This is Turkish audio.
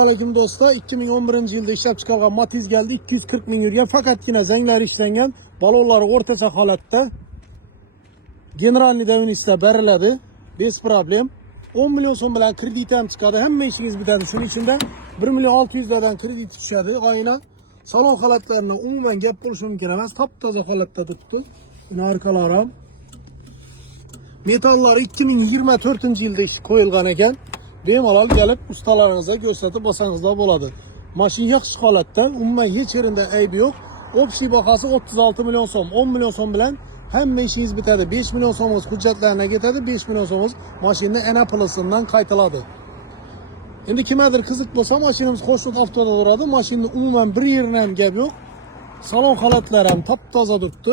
Assalamualaikum do'stlar. 2011 yilda ishlab chiqarilgan Matiz geldi. 240 ming yurgan. Faqatgina zanglar ishlangan. Balonlari o'rtacha holatda. Generalniy davinishda beriladi. Bez problem. 10 milyon so'm bilan kredit ham chiqadi. Hamma ishingiz bitadi. Shuning uchun 1 milyon 600 dan kredit tushadi oyina. Salon holatlarini umuman gap bo'lishi mumkin emas. Top-toza holatda turibdi. Buni arkalari ham. Metallari 2024 yilda qo'yilgan ekan. Bemalol gelip ustalarınıza ko'rsatib olsangizlar bo'ladi. Mashina yaxshi holatda, umuman hech yerinde aybi yo'q. Общий bahası 36 milyon so'm, 10 milyon so'm bilan hamma ishingiz bitadi. 5 milyon so'mingiz hujjatlarına ketadi, 5 milyon so'mingiz mashinani ana pulisidan qaytiladi. Endi kimlardir qiziq bo'lsa, mashinamiz Qo'shni avtoda turadi. Mashinani umuman bir yeridan ham gap yo'q. Salon holatlari ham top-toza turibdi.